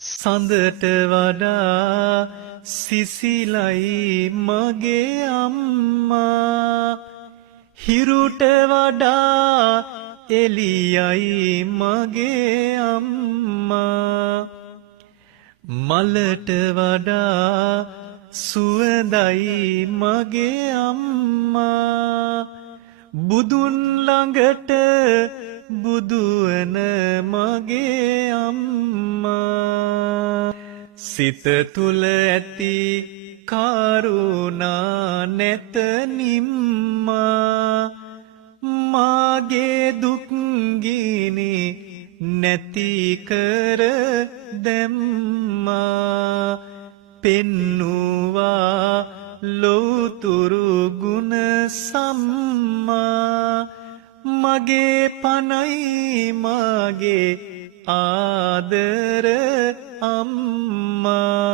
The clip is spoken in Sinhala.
සඳට වඩා සිසිලයි මගේ අම්මා හිරුට වඩා එළියයි මගේ අම්මා මලට වඩා සුවඳයි මගේ අම්මා බුදුන් ළඟට බුදුවන මගේ අම්මා සිත තුල ඇති කරුණා නැත නිම්මා මාගේ දුක් ගිනි නැති කර දැම්මා පෙන්නුවා ලෝතුරු ගුණ සම්මා මගේ පනයි මගේ ආදර අම්මා